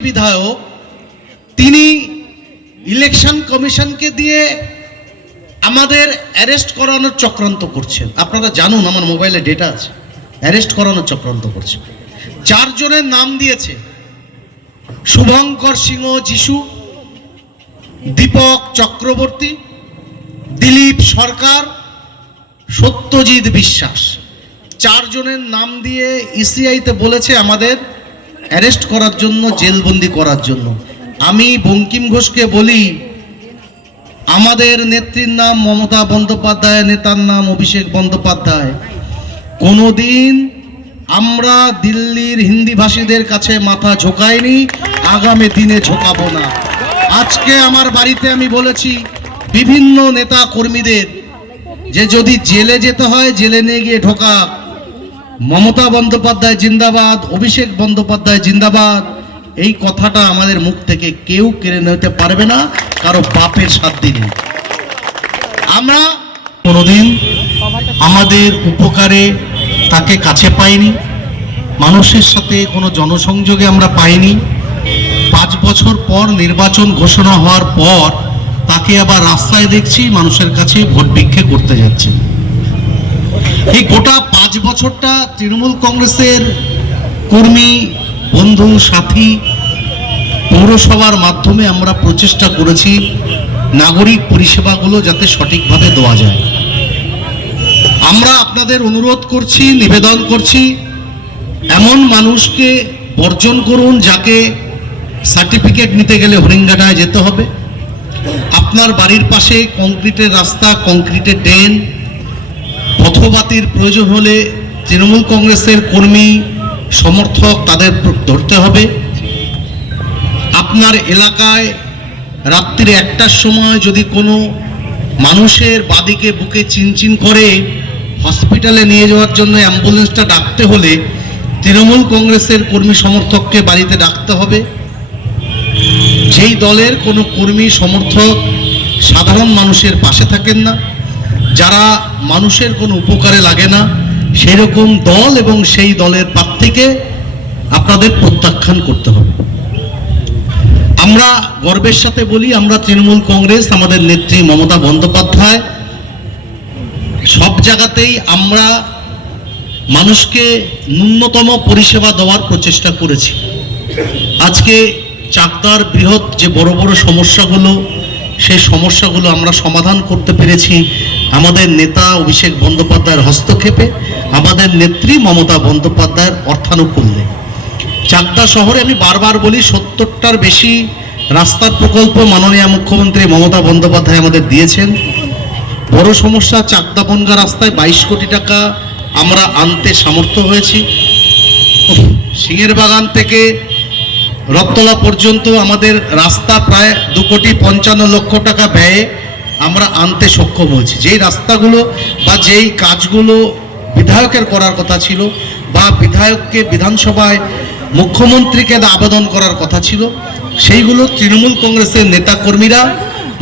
বিধায়ক তিনি ইলেকশন কমিশনকে দিয়ে আমাদের অ্যারেস্ট করানোর চক্রান্ত করছেন। আপনারা জানুন, আমার মোবাইলে ডেটা আছে, অ্যারেস্ট করানোর চক্রান্ত করছেন। 4 জনের নাম দিয়েছে: শুভঙ্কর সিংহ যিশু, দীপক চক্রবর্তী, দিলীপ সরকার, সত্যজিৎ বিশ্বাস। 4 জনের নাম দিয়ে ইসিআইতে বলেছে আমাদের অ্যারেস্ট করার জন্য, জেলবন্দি করার জন্য। আমি বঙ্কিম ঘোষকে বলি, আমাদের নেত্রীর নাম মমতা বন্দ্যোপাধ্যায়, নেতার নাম অভিষেক বন্দ্যোপাধ্যায়। কোনোদিন আমরা দিল্লির হিন্দিভাষীদের কাছে মাথা ঝোঁকাইনি, আগামী দিনে ঝোঁকাবো না। আজকে আমার বাড়িতে আমি বলেছি বিভিন্ন নেতা কর্মীদের যে যদি জেলে যেতে হয় জেলে নিয়ে গিয়ে ঢোকা। মমতা বন্দ্যোপাধ্যায় জিন্দাবাদ, অভিষেক বন্দ্যোপাধ্যায় জিন্দাবাদ। এই কথাটা আমাদের মুখ থেকে কেউ কেড়ে নিতে পারবে না, কারো বাপের সাধ্য নেই। আমরা কোনোদিন আমাদের উপকারে তাকে কাছে পাইনি, মানুষের সাথে কোনো জনসংযোগে আমরা পাইনি। 5 বছর পর নির্বাচন ঘোষণা হওয়ার পর তাকে আবার রাস্তায় দেখছি মানুষের কাছে ভোট ভিক্ষে করতে যাচ্ছেন। এই গোটা 5 বছরটা তৃণমূল কংগ্রেসের কর্মী, বন্ধু, সাথী, পৌরসভার মাধ্যমে আমরা প্রচেষ্টা করেছি নাগরিক পরিষেবাগুলো যাতে সঠিকভাবে দেওয়া যায়। আমরা আপনাদের অনুরোধ করছি, নিবেদন করছি, এমন মানুষকে বর্জন করুন যাকে সার্টিফিকেট নিতে গেলে হরিঙ্গাটায় যেতে হবে। আপনার বাড়ির পাশে কংক্রিটের রাস্তা, কংক্রিটের ড্রেন, পথবাতির প্রয়োজন হলে তৃণমূল কংগ্রেসের কর্মী, সমর্থক তাদের ধরতে হবে। আপনার এলাকায় রাত্রিরে 1টার সময় যদি কোনো মানুষের বাদিকে বুকে চিনচিন করে হসপিটালে নিয়ে যাওয়ার জন্য অ্যাম্বুলেন্সটা ডাকতে হলে তৃণমূল কংগ্রেসের কর্মী সমর্থককে বাড়িতে ডাকতে হবে। যেই দলের কোনো কর্মী সমর্থক সাধারণ মানুষের পাশে থাকেন না, যারা মানুষের কোনো উপকারে লাগে না, সেই রকম দল এবং সেই দলের প্রার্থীকে আপনাদের প্রত্যাখ্যান করতে হবে। আমরা গর্বের সাথে বলি, আমরা তৃণমূল কংগ্রেস, আমাদের নেত্রী মমতা বন্দ্যোপাধ্যায় সব জায়গাতেই আমরা মানুষকে ন্যূনতম পরিষেবা দেওয়ার প্রচেষ্টা করেছি। আজকে চাকদার বৃহৎ যে বড় বড় সমস্যাগুলো, সেই সমস্যাগুলো আমরা সমাধান করতে পেরেছি আমাদের নেতা অভিষেক বন্দ্যোপাধ্যায়ের হস্তক্ষেপে, আমাদের নেত্রী মমতা বন্দ্যোপাধ্যায়ের অর্থানুকূল্যে। চাকদা শহরে আমি বারবার বলি 70টার বেশি রাস্তার প্রকল্প মাননীয় মুখ্যমন্ত্রী মমতা বন্দ্যোপাধ্যায় আমাদের দিয়েছেন। বড় সমস্যা চাকদা বনগা রাস্তায় 22 কোটি টাকা আমরা আনতে সামর্থ্য হয়েছি। সিংহের বাগান থেকে রথতলা পর্যন্ত আমাদের রাস্তা প্রায় 2,55,00,000 টাকা ব্যয়ে আমরা আনতে সক্ষম হয়েছি। যেই রাস্তাগুলো বা যেই কাজগুলো বিধায়কের করার কথা ছিল বা বিধায়ককে বিধানসভায় মুখ্যমন্ত্রীকে আবেদন করার কথা ছিল, সেইগুলো তৃণমূল কংগ্রেসের নেতাকর্মীরা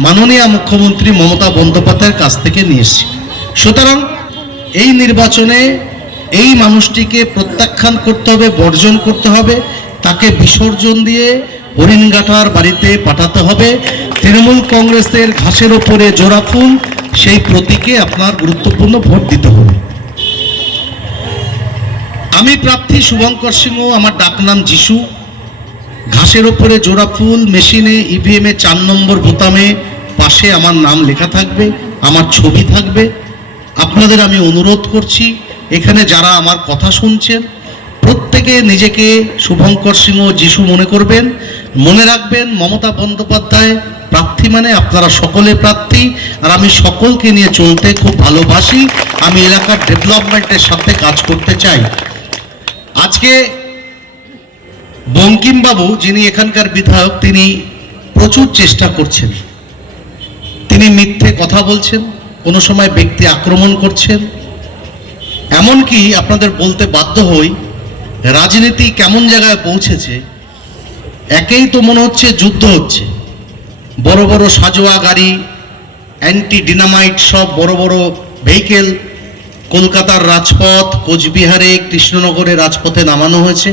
মাননীয় মুখ্যমন্ত্রী মমতা বন্দ্যোপাধ্যায়ের কাছ থেকে নিয়ে এসেছে। সুতরাং এই নির্বাচনে এই মানুষটিকে প্রত্যাখ্যান করতে হবে, বর্জন করতে হবে, তাকে বিসর্জন দিয়ে হরিণঘাটার বাড়িতে পাঠাতে হবে। তৃণমূল কংগ্রেসের ঘাসের ওপরে জোড়া ফুল, সেই প্রতীকে আপনার গুরুত্বপূর্ণ ভোট দিতে হবে। আমি প্রার্থী শুভঙ্কর সিংহ, আমার ডাকনাম যিশু। ঘাসের ওপরে জোড়া ফুল, মেশিনে ইভিএমে 4 নম্বর বোতামে পাশে আমার নাম লেখা থাকবে, আমার ছবি থাকবে। আপনাদের আমি অনুরোধ করছি, এখানে যারা আমার কথা শুনছেন প্রত্যেকে নিজেকে শুভঙ্কর সিংহ যিশু মনে করবেন। মনে রাখবেন, মমতা বন্দ্যোপাধ্যায় প্রার্থী মানে আপনারা সকলে প্রার্থী, আর আমি সকলকে নিয়ে চলতে খুব ভালোবাসি। আমি এলাকার ডেভেলপমেন্টের সাথে কাজ করতে চাই। আজকে বঙ্কিমবাবু, যিনি এখানকার বিধায়ক, তিনি প্রচুর চেষ্টা করছেন। তিনি মিথ্যে কথা বলছেন, কোনো সময় ব্যক্তি আক্রমণ করছেন। এমনকি আপনাদের বলতে বাধ্য হই, রাজনীতি কেমন জায়গায় পৌঁছেছে। একেই তো মনে হচ্ছে যুদ্ধ হচ্ছে, বড় বড় সাজোয়া গাড়ি, অ্যান্টি ডিনামাইট সব বড় বড় ভেহিকেল কলকাতার রাজপথ, কোচবিহারে, কৃষ্ণনগরে রাজপথে নামানো হয়েছে।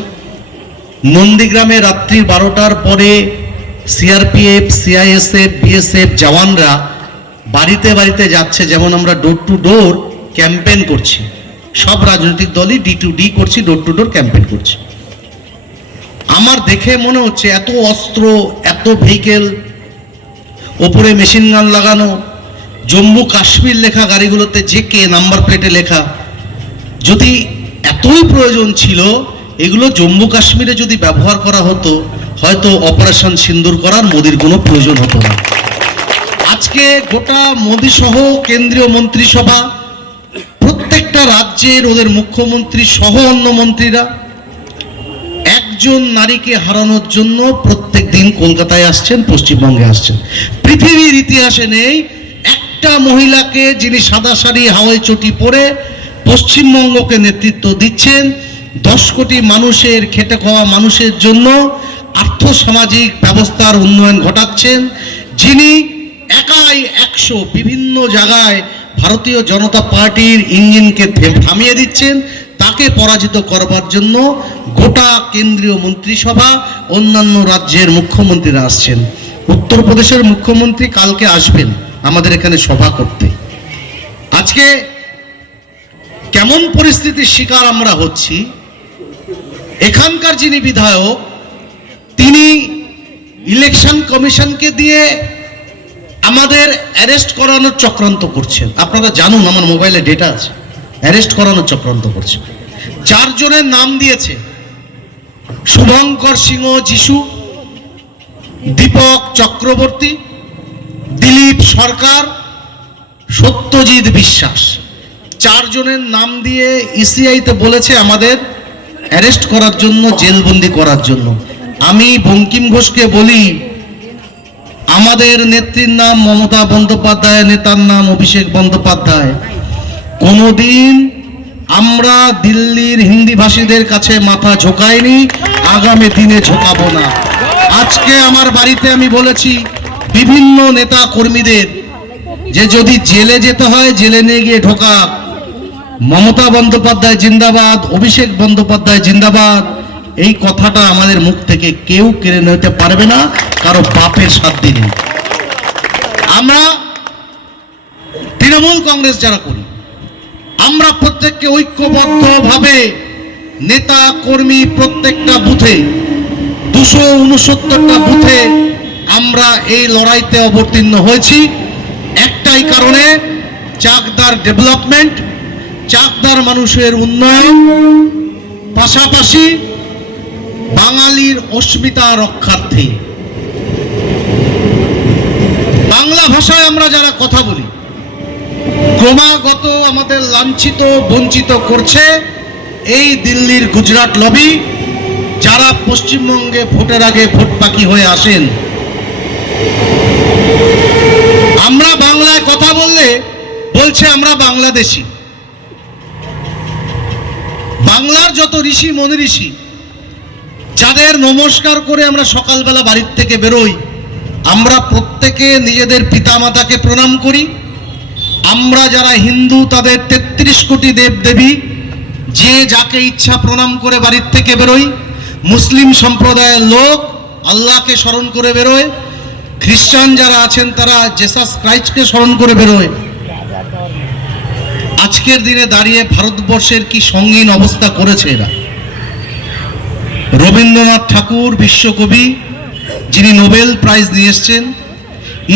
নন্দীগ্রামে রাত্রি 12টার পরে সিআরপিএফ, সিআইএসএফ, বিএসএফ জওয়ানরা বাড়িতে বাড়িতে যাচ্ছে, যেমন আমরা ডোর টু ডোর ক্যাম্পেইন করছি, সব রাজনৈতিক দলই D2D করছি, ডোর টু ডোর ক্যাম্পেইন করছি। আমার দেখে মনে হচ্ছে এত অস্ত্র, এত ভেহিকেল, ওপরে মেশিন গান লাগানো, জম্মু কাশ্মীর লেখা গাড়িগুলোতে JK নাম্বার প্লেটে লেখা, যদি এতই প্রয়োজন ছিল এগুলো জম্মু কাশ্মীরে যদি ব্যবহার করা হতো, হয়তো অপারেশন সিন্দুর করার মোদির কোনো প্রয়োজন হতো না। আজকে গোটা মোদি সহ কেন্দ্রীয় মন্ত্রিসভা, প্রত্যেকটা রাজ্যের ওদের মুখ্যমন্ত্রী সহ অন্য মন্ত্রীরা একজন নারীকে হারানোর জন্য প্রত্যেক দিন কলকাতায় আসছেন, পশ্চিমবঙ্গে আসছেন। পৃথিবীর ইতিহাসে নেই একটা মহিলাকে যিনি সাদা শাড়ি হাওয়াই চটি পরে পশ্চিমবঙ্গকে নেতৃত্ব দিচ্ছেন, 10 কোটি মানুষের, খেটে খাওয়া মানুষের জন্য আর্থসামাজিক ব্যবস্থার উন্নয়ন ঘটাচ্ছেন, যিনি একাই 100 বিভিন্ন জায়গায় ভারতীয় জনতা পার্টির ইঞ্জিনকে থামিয়ে দিচ্ছেন, তাকে পরাজিত করবার জন্য গোটা কেন্দ্রীয় মন্ত্রিসভা, অন্যান্য রাজ্যের মুখ্যমন্ত্রীরা আসছেন। উত্তরপ্রদেশের মুখ্যমন্ত্রী কালকে আসবেন আমাদের এখানে সভা করতে। আজকে কেমন পরিস্থিতির শিকার আমরা হচ্ছি, এখানকার যিনি বিধায়ক তিনি ইলেকশন কমিশনকে দিয়ে আমাদের অ্যারেস্ট করানোর চক্রান্ত করছেন। আপনারা জানুন, আমার মোবাইলে ডেটা আছে, অ্যারেস্ট করানোর চক্রান্ত করছে। 4 জনের নাম দিয়েছে, শুভঙ্কর সিংহ যিশু, দীপক চক্রবর্তী, দিলীপ সরকার, সত্যজিৎ বিশ্বাস। 4 জনের নাম দিয়ে ইসিআইতে বলেছে আমাদের অ্যারেস্ট করার জন্য, জেলবন্দি করার জন্য। আমি বঙ্কিম ঘোষকে বলি, আমাদের নেত্রীর নাম মমতা বন্দ্যোপাধ্যায়, নেতার নাম অভিষেক বন্দ্যোপাধ্যায়। কোনোদিন আমরা দিল্লির হিন্দি ভাষীদের কাছে মাথা ঝোঁকাইনি, আগামী দিনে ঝোঁকাবো না। আজকে আমার বাড়িতে আমি বলেছি বিভিন্ন নেতা কর্মীদের যে যদি জেলে যেতে হয় জেলে নিয়ে গিয়ে ঢোকা, মমতা বন্দ্যোপাধ্যায় জিন্দাবাদ, অভিষেক বন্দ্যোপাধ্যায় জিন্দাবাদ, এই কথাটা আমাদের মুখ থেকে কেউ কেড়ে নিতে পারবে না, কারো বাপের সাধ্য নেই। আমরা তৃণমূল কংগ্রেস যারা করি, আমরা প্রত্যেককে ঐক্যবদ্ধভাবে নেতা কর্মী প্রত্যেকটা বুথে 269টা বুথে আমরা এই লড়াইতে অবতীর্ণ হয়েছি একটাই কারণে, চাকদার ডেভেলপমেন্ট, চাকদার মানুষের উন্নয়ন, পাশাপাশি বাঙালির অস্মিতা রক্ষার্থে। বাংলা ভাষায় আমরা যারা কথা বলি, ক্রমাগত আমাদের লাঞ্ছিত বঞ্চিত করছে এই দিল্লির গুজরাট লবি, যারা পশ্চিমবঙ্গে ভোটের আগে ভোট পাখি হয়ে আসেন। আমরা বাংলায় কথা বললে বলছে আমরা বাংলাদেশি। বাংলার যত ঋষি মনি ঋষি, যাদের নমস্কার করে আমরা সকালবেলা বাড়ির থেকে বেরোই, আমরা প্রত্যেকে নিজেদের পিতামাতাকে প্রণাম করি। আমরা যারা হিন্দু তাদের 33 কোটি দেব দেবী, যে যাকে ইচ্ছা প্রণাম করে বাড়ির থেকে বেরোই। মুসলিম সম্প্রদায়ের লোক আল্লাহকে স্মরণ করে বেরোয়, খ্রিস্টান যারা আছেন তারা জেসাস ক্রাইস্টকে স্মরণ করে বেরোয়। আজকের দিনে দাঁড়িয়ে ভারতবর্ষের কি সঙ্গীন অবস্থা করেছে এরা। রবীন্দ্রনাথ ঠাকুর বিশ্বকবি, যিনি নোবেল প্রাইজ নিয়ে এসছেন,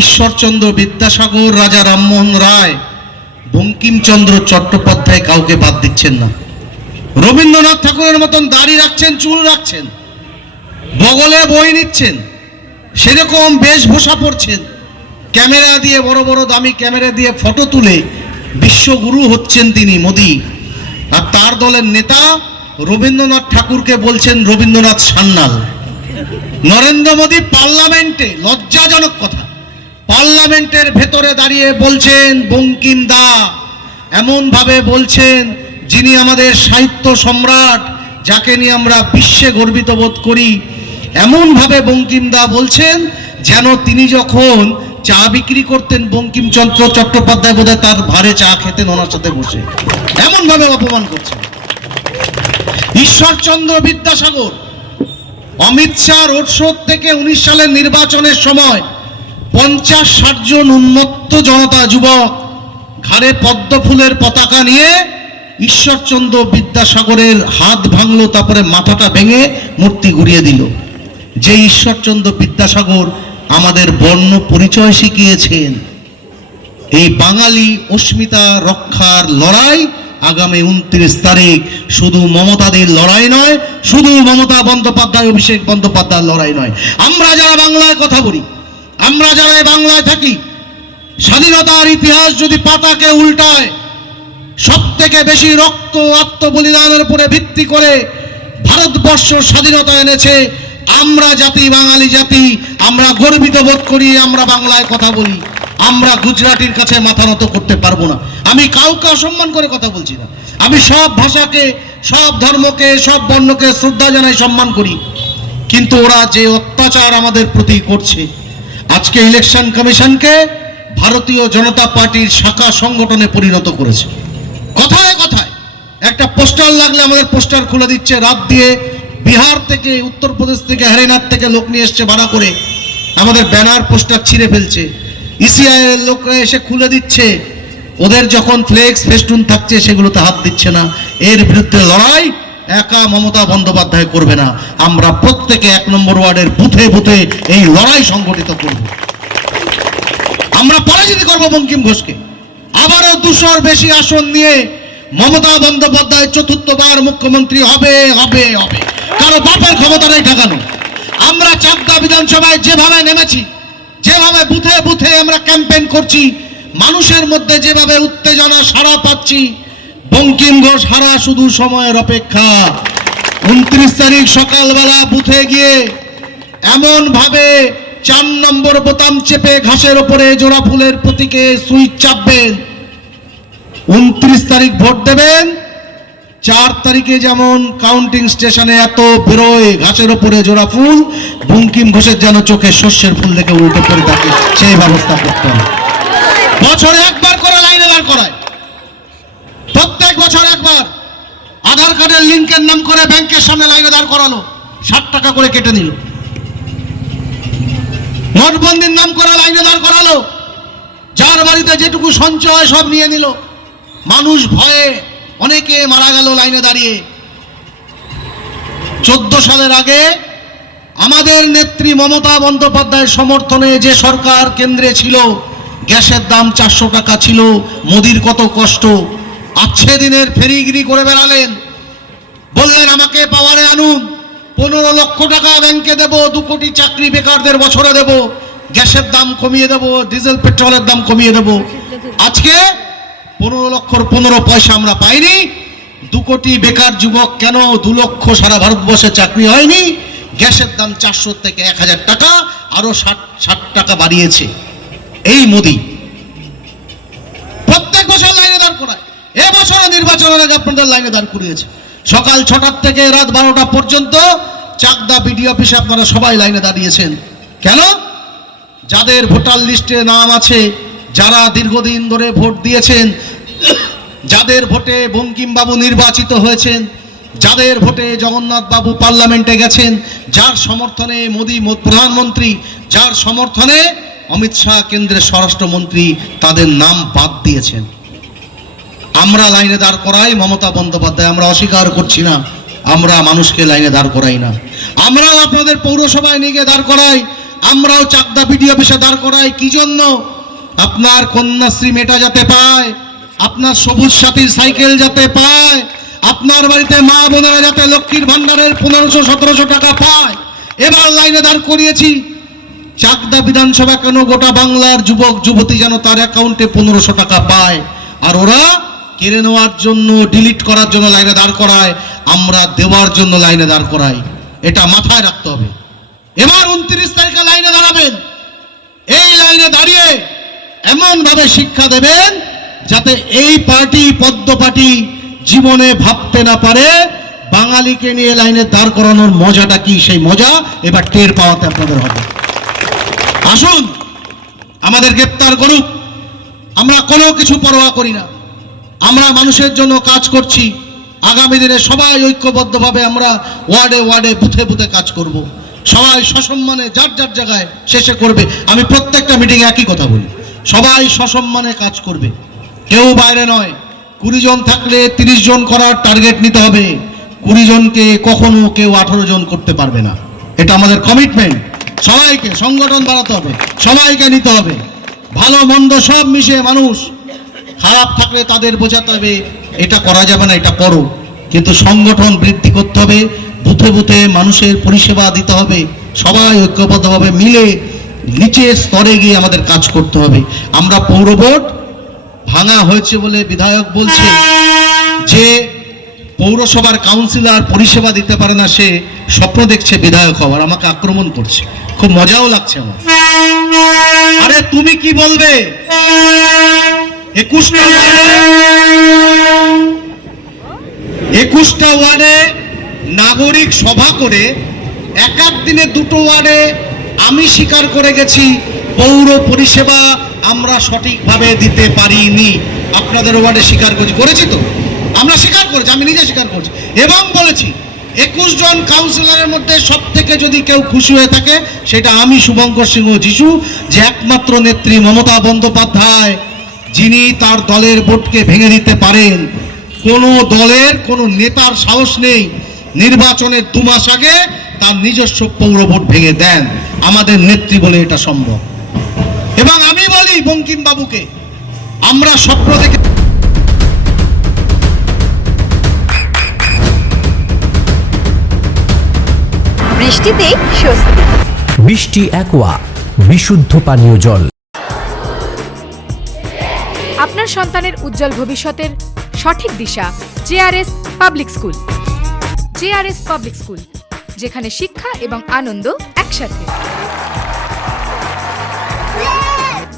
ঈশ্বরচন্দ্র বিদ্যাসাগর, রাজা রামমোহন রায়, বঙ্কিমচন্দ্র চট্টোপাধ্যায়, কাউকে বাদ দিচ্ছেন না। রবীন্দ্রনাথ ঠাকুরের মতন দাড়ি রাখছেন, চুল রাখছেন, বগলে বই নিচ্ছেন, সেরকম বেশভূষা পরছেন, ক্যামেরা দিয়ে, বড় বড় দামি ক্যামেরা দিয়ে ফটো তুলে বিশ্বগুরু হচ্ছেন তিনি মোদি। আর তার দলের নেতা রবীন্দ্রনাথ ঠাকুরকে বলছেন রবীন্দ্রনাথ সান্যাল। নরেন্দ্র মোদী পার্লামেন্টে, লজ্জাজনক কথা, পার্লামেন্টের ভেতরে দাঁড়িয়ে বলছেন বঙ্কিম দা, এমন ভাবে বলছেন যিনি আমাদের সাহিত্য সম্রাট, যাকে নিয়ে আমরা বিশ্বে গর্বিত বোধ করি। এমন ভাবে বঙ্কিম দা বলছেন যেন তিনি যখন চা বিক্রি করতেন বঙ্কিমচন্দ্র চট্টোপাধ্যায় বোধহয় তার ভারে চা খেতেন ওনার সাথে বসে, এমন ভাবে অপমান করছেন। ঈশ্বরচন্দ্র বিদ্যাসাগর অমিত শাহ রোড শো থেকে 19 সালের নির্বাচনের সময় 50-60 জন উন্মত্ত জনতা যুবক ঘাড়ে পদ্ম ফুলের পতাকা নিয়ে ঈশ্বরচন্দ্র বিদ্যাসাগরের হাত ভাঙলো, তারপরে মাথাটা ভেঙে মূর্তি ঘুরিয়ে দিল। যে ঈশ্বরচন্দ্র বিদ্যাসাগর আমাদের বর্ণ পরিচয় শিখিয়েছেন, এই বাঙালি অস্মিতা রক্ষার লড়াই আগামী 29 তারিখ শুধু মমতাদের লড়াই নয়, শুধু মমতা বন্দ্যোপাধ্যায় অভিষেক বন্দ্যোপাধ্যায়ের লড়াই নয়। আমরা যারা বাংলায় কথা বলি, আমরা যারা বাংলায় থাকি, স্বাধীনতার ইতিহাস যদি পাতাকে উল্টায়, সব থেকে বেশি রক্ত আত্মবলিদানের উপরে ভিত্তি করে ভারতবর্ষ স্বাধীনতা এনেছে আমরা জাতি, বাঙালি জাতি। আমরা গর্বিত বোধ করি, আমরা বাংলায় কথা বলি। আমরা গুজরাটির কাছে মাথা নত করতে পারবো না। আমি কাউকে অসম্মান করে কথা বলছি না, আমি সব ভাষাকে, সব ধর্মকে, সব বর্ণকে শ্রদ্ধা জানাই, সম্মান করি। কিন্তু ওরা যে অত্যাচার আমাদের প্রতি করছে, আজকে ইলেকশন কমিশনকে ভারতীয় জনতা পার্টির শাখা সংগঠনে পরিণত করেছে। কথায় কথায় একটা পোস্টার লাগলে আমাদের পোস্টার খুলে দিচ্ছে, রাত দিয়ে বিহার থেকে, উত্তরপ্রদেশ থেকে, হরিয়ানা থেকে লোক নিয়ে এসছে ভাড়া করে, আমাদের ব্যানার পোস্টার ছিঁড়ে ফেলছে। ইসিআই এর লোকরা এসে খুলে দিচ্ছে, ওদের যখন ফ্লেক্স ফেস্টুন থাকছে সেগুলোতে হাত দিচ্ছে না। এর বিরুদ্ধে লড়াই একা মমতা বন্দ্যোপাধ্যায় করবে না, আমরা প্রত্যেকে 1 নম্বর ওয়ার্ডের বুথে বুথে এই লড়াই সংগঠিত করব। আমরা পরাজিত করব বঙ্কিম ঘোষকে। আবারও 200-র বেশি আসন নিয়ে মমতা বন্দ্যোপাধ্যায় চতুর্থবার মুখ্যমন্ত্রী হবে হবে হবে। কারো বাপের ক্ষমতা নেই ঠেকানো। আমরা চাকদা বিধানসভায় যেভাবে নেমেছি, যেভাবে বুথে বুথে আমরা ক্যাম্পেইন করছি, মানুষের মধ্যে যেভাবে উত্তেজনা সাড়া পাচ্ছি, বঙ্কিম ঘোষ হারা শুধু সময়ের অপেক্ষা। 29 তারিখ সকালবেলা বুথে গিয়ে এমন ভাবে 4 নম্বর বোতাম চেপে ঘাসের ওপরে জোড়া ফুলের প্রতীকে সুইচ চাপবেন, 29 তারিখ ভোট দেবেন। 4 তারিখে যেমন কাউন্টিং স্টেশনে এত বেরোয় ঘাসের ওপরে জোড়া ফুল, বঙ্কিম ঘোষের যেন চোখে শস্যের ফুল দেখে উল্টে পড়ে থাকে, সেই ব্যবস্থা করতে হবে। বছরে একবার করে লাইনে দাঁড় করায়, প্রত্যেক বছর একবার। আধার কার্ডের লিঙ্কের নাম করে ব্যাংকের সামনে লাইনে দাঁড় করালো, 60 টাকা করে কেটে নিল। নোটবন্দির নাম করে লাইনে দাঁড় করালো, যার বাড়িতে যেটুকু সঞ্চয় সব নিয়ে নিল। মানুষ ভয়ে অনেকে মারা গেল লাইনে দাঁড়িয়ে। 14 সালের আগে আমাদের নেত্রী মমতা বন্দ্যোপাধ্যায়ের সমর্থনে যে সরকার কেন্দ্রে ছিল, গ্যাসের দাম 400 টাকা ছিল। মোদির কত কষ্ট, আছে দিনের ফেরিগিরি করে বেড়ালেন, বললেন আমাকে পাওয়ারে আনুন, 15 লক্ষ টাকা ব্যাংকে দেব, 2 কোটি চাকরি বেকারদের বছরে দেব, গ্যাসের দাম কমিয়ে দেব, ডিজেল পেট্রোলের দাম কমিয়ে দেব। আজকে 15 লক্ষর 15 পয়সা আমরা পাইনি। 2 কোটি বেকার যুবক কেন, 2 লক্ষ সারা ভারতবর্ষে চাকরি হয়নি। গ্যাসের দাম 400 থেকে 1000 টাকা, আরো 60 টাকা বাড়িয়েছে এই মোদি। প্রত্যেক বছর লাইনে দাঁড় করায়, এবছর নির্বাচনের আগে আপনাদের লাইনে দাঁড় করিয়েছে। সকাল 6টা থেকে রাত 12টা পর্যন্ত চাকদা বিডিও অফিসে আপনারা সবাই লাইনে দাঁড়িয়েছেন। কেন? যাদের ভোটার লিস্টে নাম আছে, যারা দীর্ঘদিন ধরে ভোট দিয়েছেন, যাদের ভোটে বঙ্কিম বাবু নির্বাচিত হয়েছেন, যাদের ভোটে জগন্নাথ বাবু পার্লামেন্টে গেছেন, যার সমর্থনে মোদি প্রধানমন্ত্রী, যার সমর্থনে অমিত শাহ কেন্দ্রের স্বরাষ্ট্রমন্ত্রী, তাদের নাম বাদ দিয়েছেন। আমরা লাইনে দাঁড় করাই মমতা বন্দ্যোপাধ্যায়, আমরা অস্বীকার করছি না, আমরা মানুষকে লাইনে দাঁড় করাই না। আমরাও আপনাদের পৌরসভায় নিয়ে গিয়ে দাঁড় করাই, আমরাও চাকদা বিডিও অফিসে দাঁড় করাই। কি জন্য? আপনার কন্যাশ্রী মেটা যাতে পায়, আপনার সবুজ সাথীর সাইকেল যাতে পায়, আপনার বাড়িতে মা বোনেরা যাতে লক্ষ্মীর ভান্ডারের 1500-1700 টাকা পায়। এবার লাইনে দাঁড় করিয়েছি। চাকদা বিধানসভা কেন, গোটা বাংলার যুবক যুবতী যেন তার অ্যাকাউন্টে 1500 টাকা পায়। আর ওরা কেড়ে নেওয়ার জন্য, ডিলিট করার জন্য লাইনে দাঁড় করায়, আমরা দেওয়ার জন্য লাইনে দাঁড় করাই। এটা মাথায় রাখতে হবে। এবার 29 তারিখে লাইনে দাঁড়াবেন। এই লাইনে দাঁড়িয়ে এমন ভাবে শিক্ষা দেবেন যাতে এই পার্টি, পদ্ম পার্টি জীবনে ভাবতে না পারে বাঙালিকে নিয়ে লাইনে দাঁড় করানোর মজাটা কি, সেই মজা এবার টের পাওয়াতে আপনাদের হবে। আসুন, আমাদের গ্রেপ্তার করুক, আমরা কোনো কিছু পরোয়া করি না। আমরা মানুষের জন্য কাজ করছি। আগামী দিনে সবাই ঐক্যবদ্ধভাবে আমরা ওয়ার্ডে ওয়ার্ডে বুথে বুথে কাজ করব। সবাই সসম্মানে যার যার জায়গায় শেষে করবে। আমি প্রত্যেকটা মিটিংয়ে একই কথা বলি, সবাই সসম্মানে কাজ করবে, কেউ বাইরে নয়। 20 জন থাকলে 30 জন করার টার্গেট নিতে হবে। 20 জনকে কখনো কেউ 18 জন করতে পারবে না, এটা আমাদের কমিটমেন্ট। সবাইকে সংগঠন বাড়াতে হবে, সবাইকে নিতে হবে। ভালো মন্দ সব মিশিয়ে মানুষ খারাপ থাকলে তাদের বোঝাতে হবে এটা করা যাবে না, এটা করো। কিন্তু সংগঠন বৃদ্ধি করতে হবে, বুথে বুথে মানুষের পরিষেবা দিতে হবে। সবাই ঐক্যবদ্ধভাবে মিলে নিচের স্তরে গিয়ে আমাদের কাজ করতে হবে। আমরা পৌর বোর্ড ভাঙা হয়েছে বলে বিধায়ক বলছে যে পৌরসভার কাউন্সিলর পরিষেবা দিতে পারে না, সে স্বপ্ন দেখছে বিধায়ক হওয়ার, আমাকে আক্রমণ করছে, খুব মজাও লাগছে আমার। আরে তুমি কি বলবে? 21টা ওয়ার্ডে নাগরিক সভা করে এক দিনে 2টো ওয়ার্ডে আমি স্বীকার করে গেছি পৌর পরিষেবা আমরা সঠিকভাবে দিতে পারিনি। আপনাদের ওয়ার্ডে স্বীকার করেছি তো, আমরা স্বীকার করেছি, আমি নিজে স্বীকার করছি এবং বলেছি 21 জন কাউন্সিলরের মধ্যে সব থেকে যদি কেউ খুশি হয়ে থাকে সেটা আমি শুভঙ্কর সিংহ যিশু, যে একমাত্র নেত্রী মমতা বন্দ্যোপাধ্যায় যিনি তার দলের ভোটকে ভেঙে দিতে পারেন। কোনো দলের কোনো নেতার সাহস নেই নির্বাচনের 2 মাস আগে তার নিজস্ব পৌর ভোট ভেঙে দেন। আমাদের নেত্রী বলে এটা সম্ভব। এবং আমি বলি বঙ্কিম বাবুকে, আমরা স্বপ্ন দেখে বৃষ্টিতে স্বস্তি। বৃষ্টি অ্যাকোয়া বিশুদ্ধ পানীয় জল। আপনার সন্তানের উজ্জ্বল ভবিষ্যতের সঠিক দিশা JRS public school. JRS public school, যেখানে শিক্ষা এবং আনন্দ একসাথে।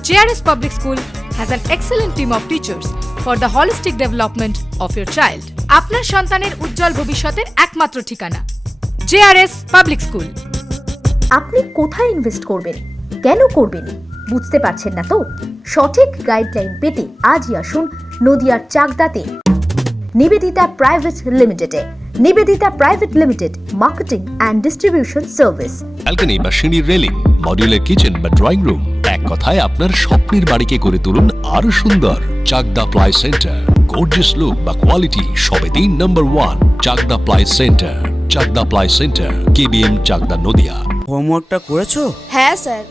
JRS public school has an excellent team of teachers for the holistic development of your child. আপনার সন্তানের উজ্জ্বল ভবিষ্যতের একমাত্র ঠিকানা জেআরএস পাবলিক স্কুল। আপনি কোথায় ইনভেস্ট করবেন, কেন করবেন বুঝতে পারছেন না তো? সঠিক গাইডলাইন পেতে আজই আসুন নদিয়ার চাকদাতে নিবেদিতা প্রাইভেট লিমিটেডে। Nivedita private limited, marketing and distribution service. Balcony বা সিঁড়ির রেলিং, মডিউলার কিচেন বা ড্রয়িং রুম, এক কথায় আপনার স্বপ্নের বাড়িকে করে তুলুন আরো সুন্দর। Chakdaha ply centre, gorgeous look বা কোয়ালিটি সবে 3 number 1 Chakdaha ply centre. Chakdaha ply centre, KBM, Chakdaha, Nadia. হোমওয়ার্কটা করেছো? হ্যাঁ স্যার।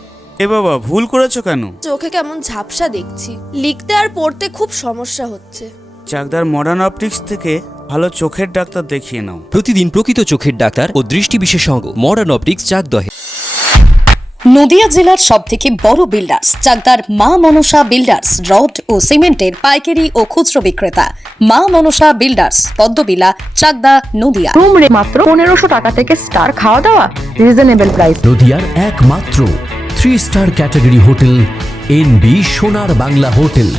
এ বাবা, ভুল করেছো কেন? চোখে কেমন ঝাপসা দেখছি, লিখতে আর পড়তে খুব সমস্যা হচ্ছে। চাকদার মডার্ন অপটিক্স থেকে ভালো চোখের ডাক্তার দেখিয়ে নাও। প্রতিদিন প্রকৃত চোখের ডাক্তার ও দৃষ্টি বিশেষজ্ঞ মডার্ন অপটিক্স চাকদহে। নদিয়া জেলার সবথেকে বড় বিল্ডার্স চাকদার মা মনসা বিল্ডার্স, রড ও সিমেন্টের পাইকারি ও খুচরো বিক্রেতা। মা মনসা বিল্ডার্স, পদ্মবিলা, চাকদা, নদিয়া। রুম রে মাত্র 1500 টাকা থেকে স্টার, খাওয়া দাওয়া রিজনেবল প্রাইস। নদিয়ার একমাত্র 3 স্টার ক্যাটাগরি হোটেল এনবি সোনার বাংলা হোটেল,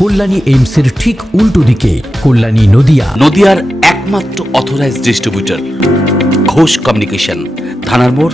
কল্যাণী এইমসের ঠিক উল্টো দিকে, কল্যাণী, নদিয়া। নদিয়ার একমাত্র অথরাইজড ডিস্ট্রিবিউটর ঘোষ কমিউনিকেশন, থানার মোড়,